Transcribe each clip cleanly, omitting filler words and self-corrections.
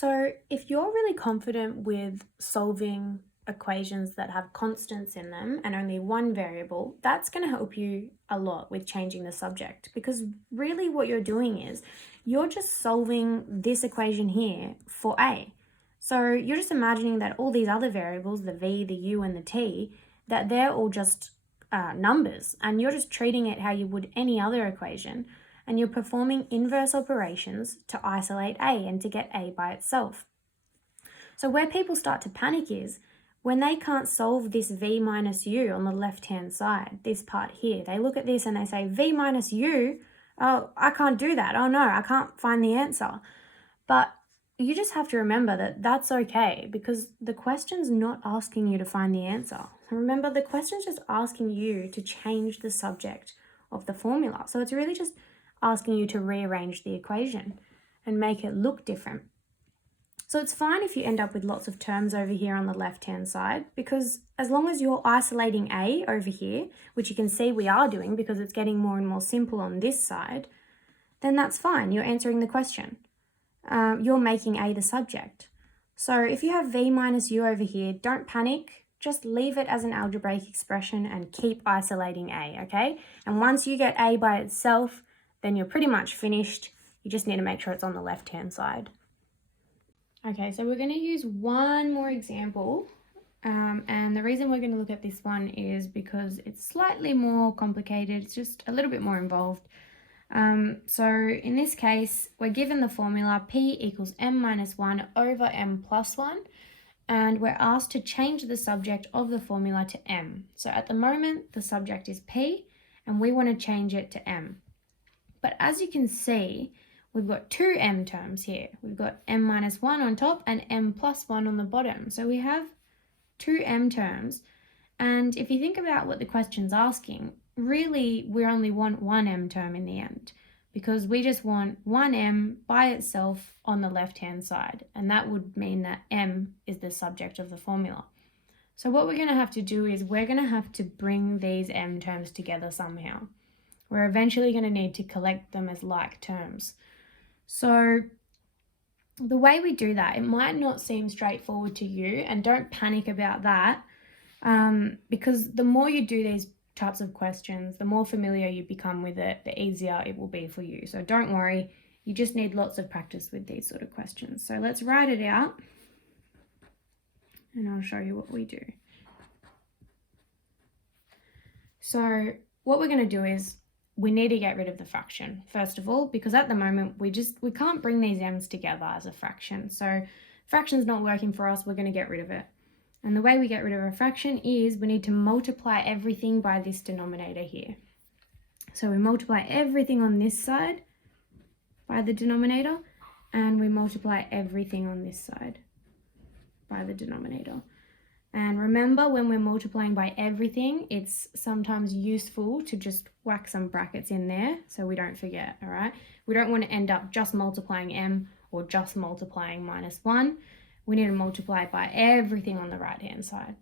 So if you're really confident with solving equations that have constants in them and only one variable, that's going to help you a lot with changing the subject, because really what you're doing is you're just solving this equation here for A. So you're just imagining that all these other variables, the v, the u, and the t, that they're all just numbers, and you're just treating it how you would any other equation, and you're performing inverse operations to isolate A and to get A by itself. So where people start to panic is when they can't solve this v minus u on the left-hand side, this part here. They look at this and they say, v minus u, oh, I can't do that. Oh no, I can't find the answer. But you just have to remember that that's okay, because the question's not asking you to find the answer. Remember, the question's just asking you to change the subject of the formula. So it's really just asking you to rearrange the equation and make it look different. So it's fine if you end up with lots of terms over here on the left-hand side, because as long as you're isolating A over here, which you can see we are doing because it's getting more and more simple on this side, then that's fine. You're answering the question. You're making A the subject. So if you have v minus u over here, don't panic. Just leave it as an algebraic expression and keep isolating A, okay? And once you get A by itself, then you're pretty much finished. You just need to make sure it's on the left-hand side. Okay, so we're going to use one more example. And the reason we're going to look at this one is because it's slightly more complicated. It's just a little bit more involved. So in this case, we're given the formula P equals m minus 1 over m plus 1. And we're asked to change the subject of the formula to m. So at the moment, the subject is P, and we want to change it to m. But as you can see, we've got two m terms here. We've got m minus 1 on top and m plus 1 on the bottom. So we have two m terms. And if you think about what the question's asking, really we only want one m term in the end, because we just want one m by itself on the left-hand side. And that would mean that m is the subject of the formula. So what we're going to have to do is we're going to have to bring these m terms together somehow. We're eventually going to need to collect them as like terms. So the way we do that, it might not seem straightforward to you, and don't panic about that, because the more you do these types of questions, the more familiar you become with it, the easier it will be for you. So don't worry, you just need lots of practice with these sort of questions. So let's write it out, and I'll show you what we do. So what we're going to do is we need to get rid of the fraction, first of all, because at the moment we can't bring these m's together as a fraction. So fraction's not working for us, we're going to get rid of it. And the way we get rid of a fraction is we need to multiply everything by this denominator here. So we multiply everything on this side by the denominator, and we multiply everything on this side by the denominator. And remember, when we're multiplying by everything, it's sometimes useful to just whack some brackets in there so we don't forget, all right? We don't want to end up just multiplying m or just multiplying minus 1. We need to multiply by everything on the right-hand side.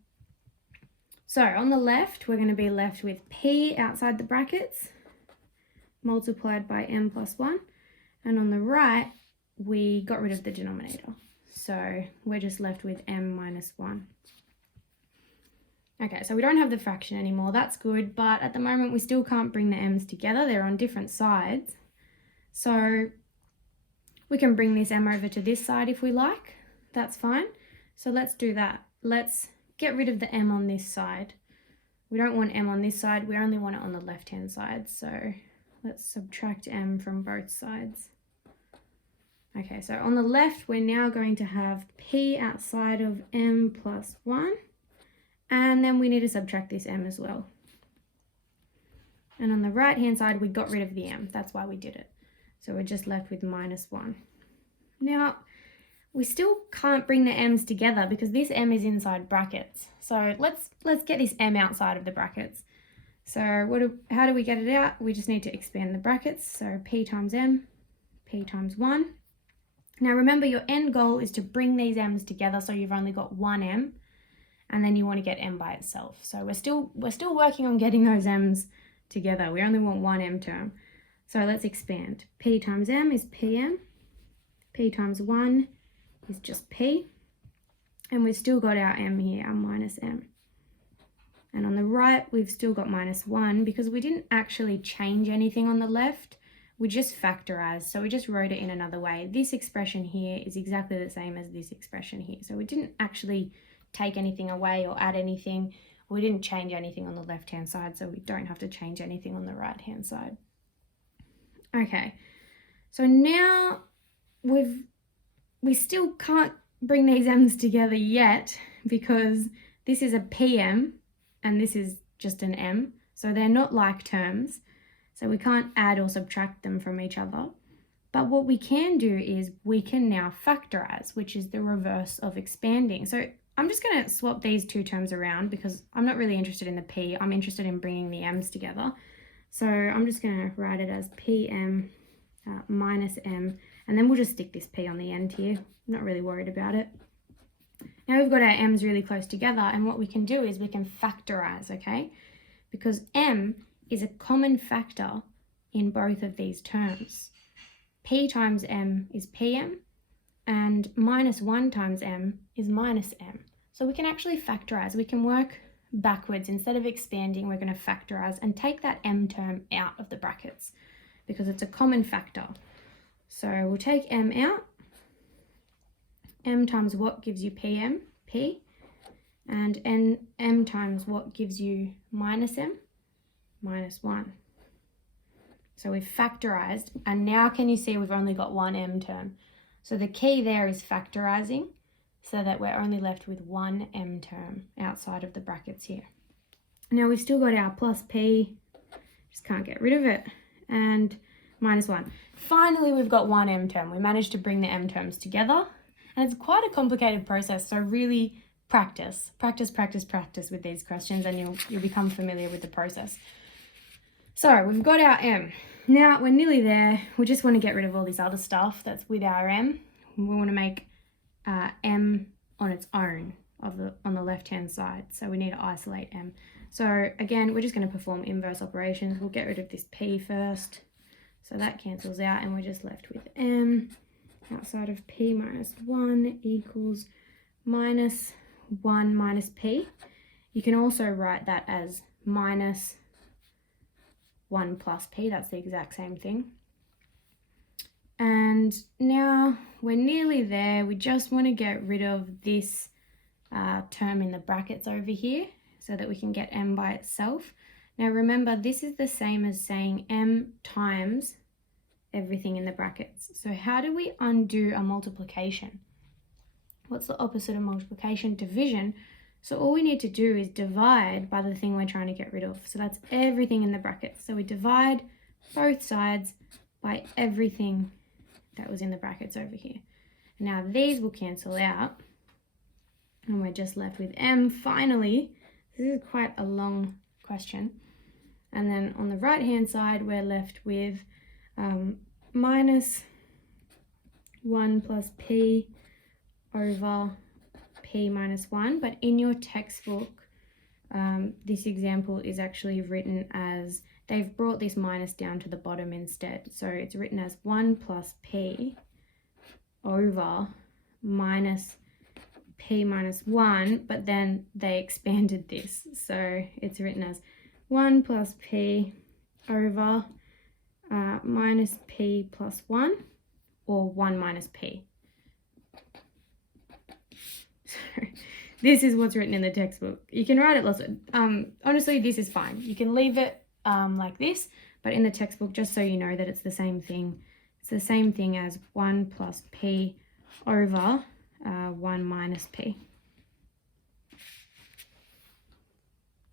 So on the left, we're going to be left with p outside the brackets multiplied by m plus 1. And on the right, we got rid of the denominator. So we're just left with m minus 1. Okay, so we don't have the fraction anymore. That's good, but at the moment we still can't bring the m's together. They're on different sides. So we can bring this m over to this side if we like. That's fine. So let's do that. Let's get rid of the m on this side. We don't want m on this side. We only want it on the left-hand side. So let's subtract m from both sides. Okay, so on the left, we're now going to have p outside of m plus 1. And then we need to subtract this m as well. And on the right-hand side, we got rid of the m. That's why we did it. So we're just left with minus 1. Now, we still can't bring the m's together because this m is inside brackets. So let's get this m outside of the brackets. So how do we get it out? We just need to expand the brackets. So p times m, p times 1. Now remember, your end goal is to bring these m's together so you've only got one m, and then you want to get m by itself. So we're still working on getting those m's together. We only want one m term. So let's expand. P times m is pm. P times 1 is just p. And we've still got our m here, our minus m. And on the right, we've still got minus 1 because we didn't actually change anything on the left. We just factorized, so we just wrote it in another way. This expression here is exactly the same as this expression here. So we didn't actually take anything away or add anything. We didn't change anything on the left-hand side, so we don't have to change anything on the right-hand side. Okay, so now we still can't bring these m's together yet because this is a pm and this is just an m, so they're not like terms. So we can't add or subtract them from each other. But what we can do is we can now factorize, which is the reverse of expanding. So I'm just going to swap these two terms around because I'm not really interested in the p. I'm interested in bringing the m's together. So I'm just going to write it as pm minus m, and then we'll just stick this p on the end here. I'm not really worried about it. Now we've got our m's really close together, and what we can do is we can factorize, okay? Because m is a common factor in both of these terms. P times m is pm, and minus 1 times m is minus m. So we can actually factorize. We can work backwards. Instead of expanding, we're going to factorize and take that m term out of the brackets because it's a common factor. So we'll take m out. M times what gives you pm? P. And m times what gives you minus m? Minus 1. So we've factorized, and now can you see we've only got one m term. So the key there is factorizing so that we're only left with one m term outside of the brackets here. Now we've still got our plus p, just can't get rid of it, and minus 1. Finally, we've got one m term. We managed to bring the m terms together, and it's quite a complicated process, so really practice with these questions, and you'll become familiar with the process. So we've got our m. Now we're nearly there. We just want to get rid of all this other stuff that's with our m. We want to make m on its own on the left-hand side. So we need to isolate m. So again, we're just going to perform inverse operations. We'll get rid of this p first. So that cancels out, and we're just left with m outside of p minus 1 equals minus 1 minus p. You can also write that as minus 1 plus p, that's the exact same thing. And now we're nearly there. We just want to get rid of this term in the brackets over here so that we can get m by itself. Now remember, this is the same as saying m times everything in the brackets. So how do we undo a multiplication? What's the opposite of multiplication? Division. So all we need to do is divide by the thing we're trying to get rid of. So that's everything in the brackets. So we divide both sides by everything that was in the brackets over here. Now these will cancel out, and we're just left with m finally. This is quite a long question. And then on the right hand side, we're left with minus 1 plus p over p minus 1, but in your textbook this example is actually written as, they've brought this minus down to the bottom instead, so it's written as 1 plus p over minus p minus 1, but then they expanded this, so it's written as 1 plus p over minus p plus 1, or 1 minus p. So this is what's written in the textbook. You can write it lots of, honestly, this is fine. You can leave it like this, but in the textbook, just so you know that it's the same thing, it's the same thing as 1 plus p over 1 minus p.